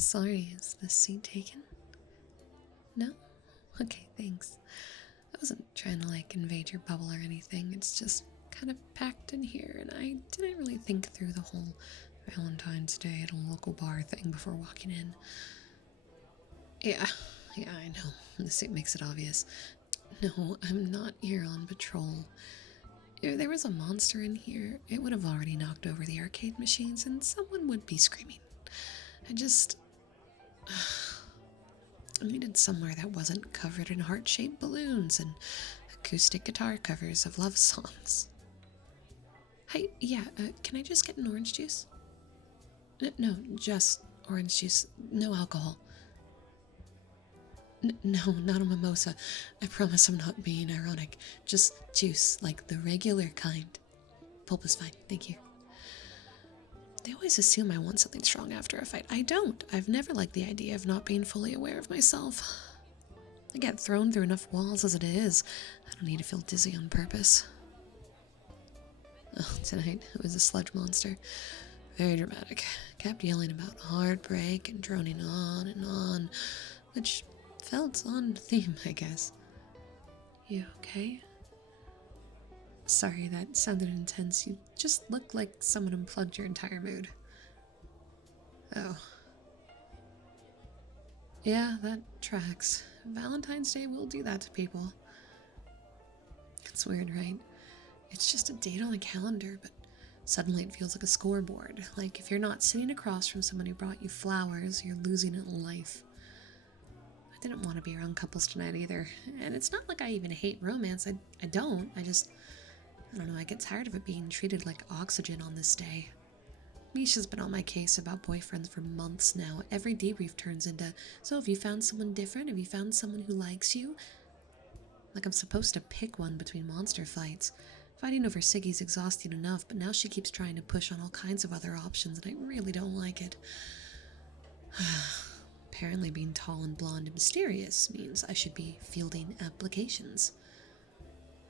Sorry, is the seat taken? No? Okay, thanks. I wasn't trying to, invade your bubble or anything. It's just kind of packed in here, and I didn't really think through the whole Valentine's Day at a local bar thing before walking in. Yeah, I know. The suit makes it obvious. No, I'm not here on patrol. If there was a monster in here, it would have already knocked over the arcade machines and someone would be screaming. I just... I needed somewhere that wasn't covered in heart-shaped balloons and acoustic guitar covers of love songs. Hey, yeah, can I just get an orange juice? No, just orange juice. No alcohol. No, not a mimosa. I promise I'm not being ironic. Just juice, like the regular kind. Pulp is fine, thank you. They always assume I want something strong after a fight. I don't. I've never liked the idea of not being fully aware of myself. I get thrown through enough walls as it is. I don't need to feel dizzy on purpose. Oh, tonight it was a sludge monster. Very dramatic. Kept yelling about heartbreak and droning on, which felt on theme, I guess. You okay? Sorry, that sounded intense. You just looked like someone unplugged your entire mood. Oh. Yeah, that tracks. Valentine's Day will do that to people. It's weird, right? It's just a date on a calendar, but suddenly it feels like a scoreboard. Like if you're not sitting across from someone who brought you flowers, you're losing it in life. I didn't want to be around couples tonight either. And it's not like I even hate romance. I don't. I don't know, I get tired of it being treated like oxygen on this day. Misha's been on my case about boyfriends for months now. Every debrief turns into, so have you found someone different? Have you found someone who likes you? Like I'm supposed to pick one between monster fights. Fighting over Siggy's exhausting enough, but now she keeps trying to push on all kinds of other options, and I really don't like it. Apparently being tall and blonde and mysterious means I should be fielding applications.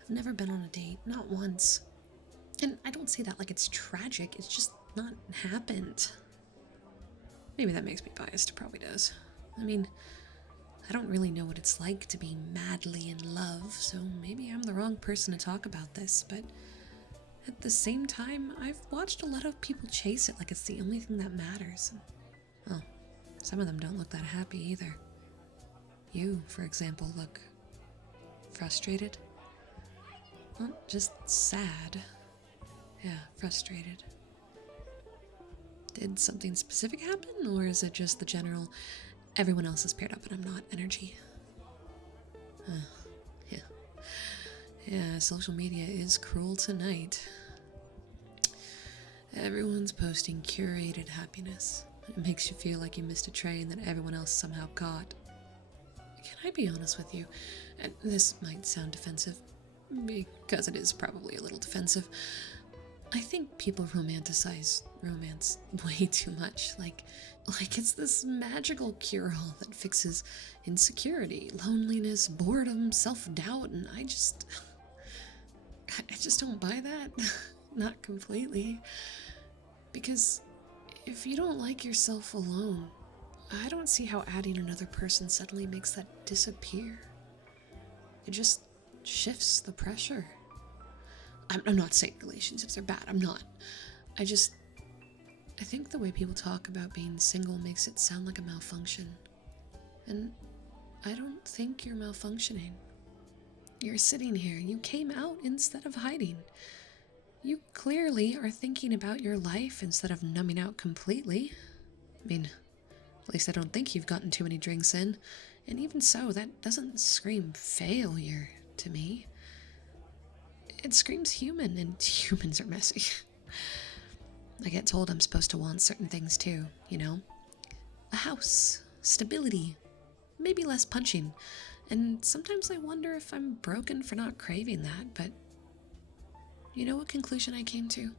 I've never been on a date, not once. And I don't say that like it's tragic, it's just not happened. Maybe that makes me biased, it probably does. I mean, I don't really know what it's like to be madly in love, so maybe I'm the wrong person to talk about this, but at the same time, I've watched a lot of people chase it like it's the only thing that matters. Well, some of them don't look that happy either. You, for example, look frustrated. Not just sad. Yeah, frustrated. Did something specific happen, or is it just the general, everyone else is paired up and I'm not energy? Yeah, social media is cruel tonight. Everyone's posting curated happiness. It makes you feel like you missed a train that everyone else somehow caught. Can I be honest with you? And this might sound defensive, because it is probably a little defensive. I think people romanticize romance way too much, like it's this magical cure-all that fixes insecurity, loneliness, boredom, self-doubt, and I just don't buy that. Not completely. Because if you don't like yourself alone, I don't see how adding another person suddenly makes that disappear. It just shifts the pressure. I'm not saying relationships are bad, I'm not. I think the way people talk about being single makes it sound like a malfunction. And I don't think you're malfunctioning. You're sitting here, you came out instead of hiding. You clearly are thinking about your life instead of numbing out completely. I mean, at least I don't think you've gotten too many drinks in. And even so, that doesn't scream failure to me. It screams human, and humans are messy. I get told I'm supposed to want certain things too, you know? A house, stability, maybe less punching. And sometimes I wonder if I'm broken for not craving that, but you know what conclusion I came to?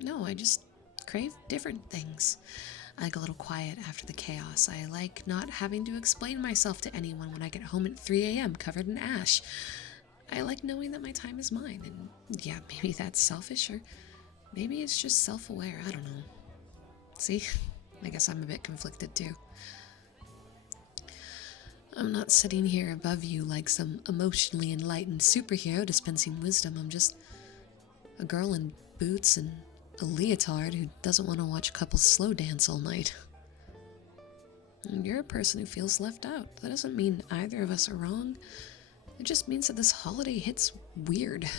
No, I just crave different things. I like a little quiet after the chaos. I like not having to explain myself to anyone when I get home at 3 a.m. covered in ash. I like knowing that my time is mine, and yeah, maybe that's selfish, or maybe it's just self-aware, I don't know. See? I guess I'm a bit conflicted too. I'm not sitting here above you like some emotionally enlightened superhero dispensing wisdom. I'm just a girl in boots and a leotard who doesn't want to watch couples slow dance all night. And you're a person who feels left out. That doesn't mean either of us are wrong. It just means that this holiday hits weird.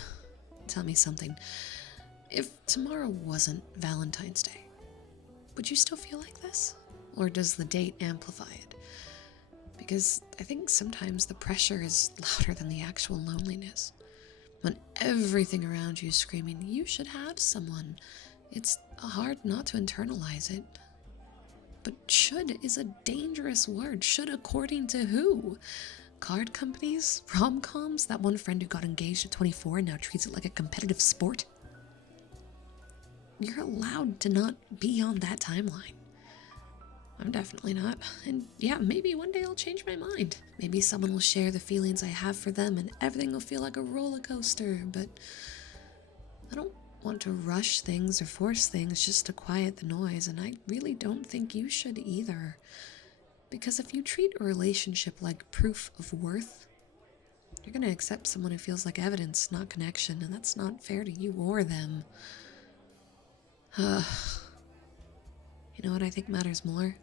Tell me something. If tomorrow wasn't Valentine's Day, would you still feel like this? Or does the date amplify it? Because I think sometimes the pressure is louder than the actual loneliness. When everything around you is screaming, you should have someone, it's hard not to internalize it. But should is a dangerous word. Should according to who? Card companies? Rom-coms? That one friend who got engaged at 24 and now treats it like a competitive sport? You're allowed to not be on that timeline. I'm definitely not. And yeah, maybe one day I'll change my mind. Maybe someone will share the feelings I have for them and everything will feel like a roller coaster, but I don't want to rush things or force things just to quiet the noise, and I really don't think you should either. Because if you treat a relationship like proof of worth, you're gonna accept someone who feels like evidence, not connection, and that's not fair to you or them. You know what I think matters more?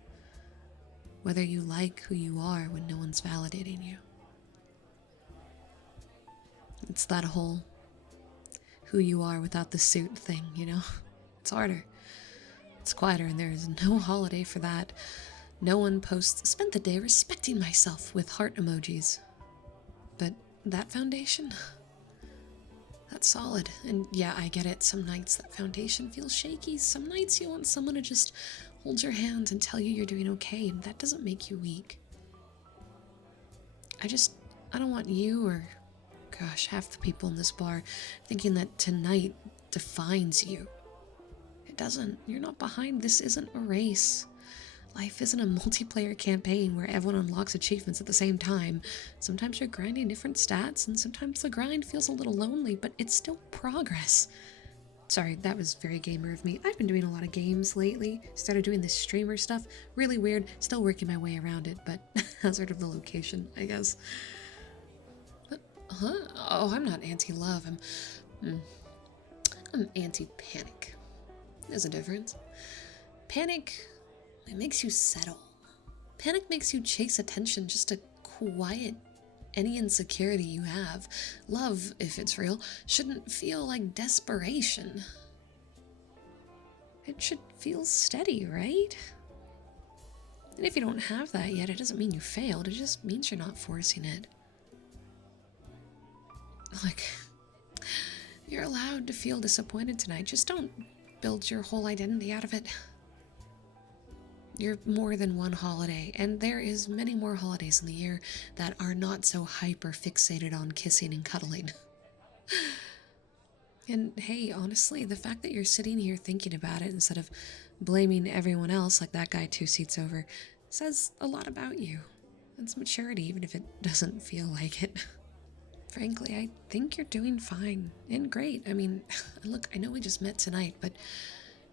Whether you like who you are when no one's validating you. It's that whole who you are without the suit thing, you know? It's harder. It's quieter, and there is no holiday for that. No one posts, spent the day respecting myself with heart emojis. But that foundation? That's solid. And yeah, I get it. Some nights that foundation feels shaky. Some nights you want someone to just hold your hand and tell you you're doing okay, and that doesn't make you weak. I don't want you or, gosh, half the people in this bar thinking that tonight defines you. It doesn't. You're not behind. This isn't a race. Life isn't a multiplayer campaign where everyone unlocks achievements at the same time. Sometimes you're grinding different stats, and sometimes the grind feels a little lonely, but it's still progress. Sorry, that was very gamer of me. I've been doing a lot of games lately. Started doing this streamer stuff. Really weird. Still working my way around it, but hazard of the location, I guess. Huh? Oh, I'm not anti-love. I'm anti-panic. There's a difference. Panic, it makes you settle. Panic makes you chase attention just to quiet any insecurity you have. Love, if it's real, shouldn't feel like desperation. It should feel steady, right? And if you don't have that yet, it doesn't mean you failed. It just means you're not forcing it. Like, you're allowed to feel disappointed tonight. Just don't build your whole identity out of it. You're more than one holiday, and there is many more holidays in the year that are not so hyper fixated on kissing and cuddling. And hey, honestly, the fact that you're sitting here thinking about it instead of blaming everyone else like that guy 2 seats over says a lot about you. It's maturity, even if it doesn't feel like it. Frankly, I think you're doing fine and great. I mean, look, I know we just met tonight, but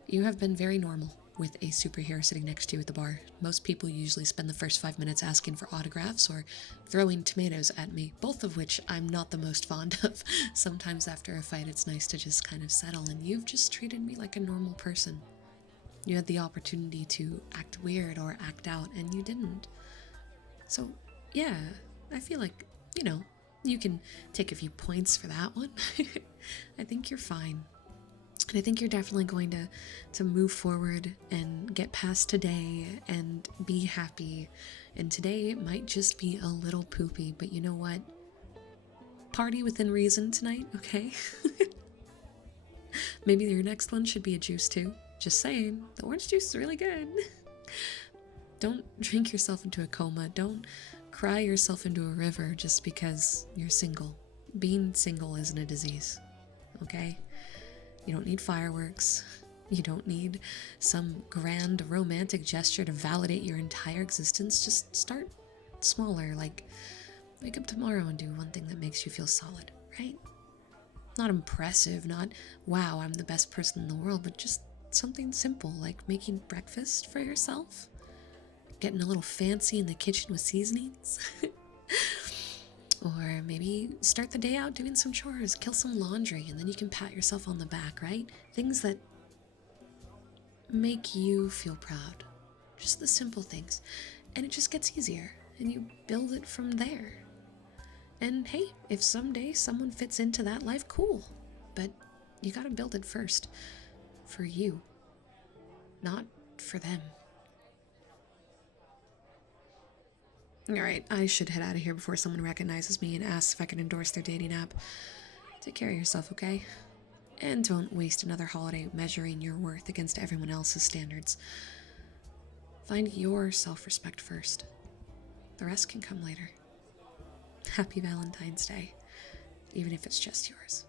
you have been very normal with a superhero sitting next to you at the bar. Most people usually spend the first 5 minutes asking for autographs or throwing tomatoes at me, both of which I'm not the most fond of. Sometimes after a fight, it's nice to just kind of settle, and you've just treated me like a normal person. You had the opportunity to act weird or act out, and you didn't. So, yeah, I feel like, you know, you can take a few points for that one. I think you're fine. And I think you're definitely going to move forward and get past today and be happy. And today might just be a little poopy, but you know what? Party within reason tonight, okay? Maybe your next one should be a juice too. Just saying, the orange juice is really good. Don't drink yourself into a coma. Don't cry yourself into a river just because you're single. Being single isn't a disease, okay? You don't need fireworks. You don't need some grand romantic gesture to validate your entire existence. Just start smaller, like wake up tomorrow and do one thing that makes you feel solid, right? Not impressive, not, wow, I'm the best person in the world, but just something simple like making breakfast for yourself, getting a little fancy in the kitchen with seasonings. Or maybe start the day out doing some chores, kill some laundry, and then you can pat yourself on the back, right? Things that make you feel proud. Just the simple things. And it just gets easier, and you build it from there. And hey, if someday someone fits into that life, cool. But you gotta build it first. For you. Not for them. Alright, I should head out of here before someone recognizes me and asks if I can endorse their dating app. Take care of yourself, okay? And don't waste another holiday measuring your worth against everyone else's standards. Find your self-respect first. The rest can come later. Happy Valentine's Day, even if it's just yours.